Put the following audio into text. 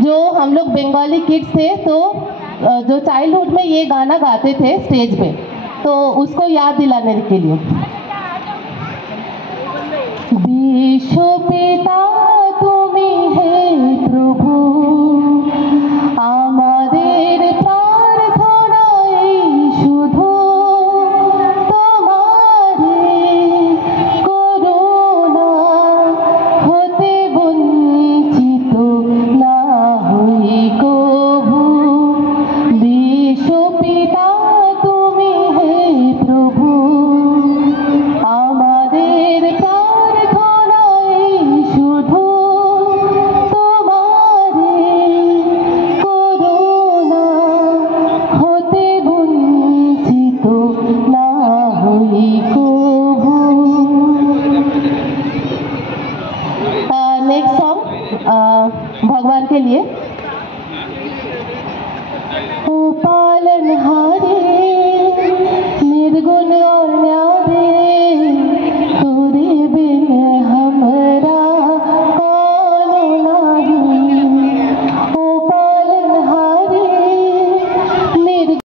जो हम लोग बंगाली किड्स थे, तो जो चाइल्डहुड में ये गाना गाते थे स्टेज पे, तो उसको याद दिलाने के लिए। विश्व पिता তুমি হে প্রভু, আমাদের প্রার্থনা এই শুধু তোমারে করুণা হতে বঞ্চিত না হই কভু। বিশ্ব পিতা তুমি হে প্রভু, আমাদের প্রার্থনা এই শুধু তোমারে করুণা হতে বঞ্চিত না হই কভু। नेक्स्ट सॉन्ग भगवान के लिए। ओ पालनहारी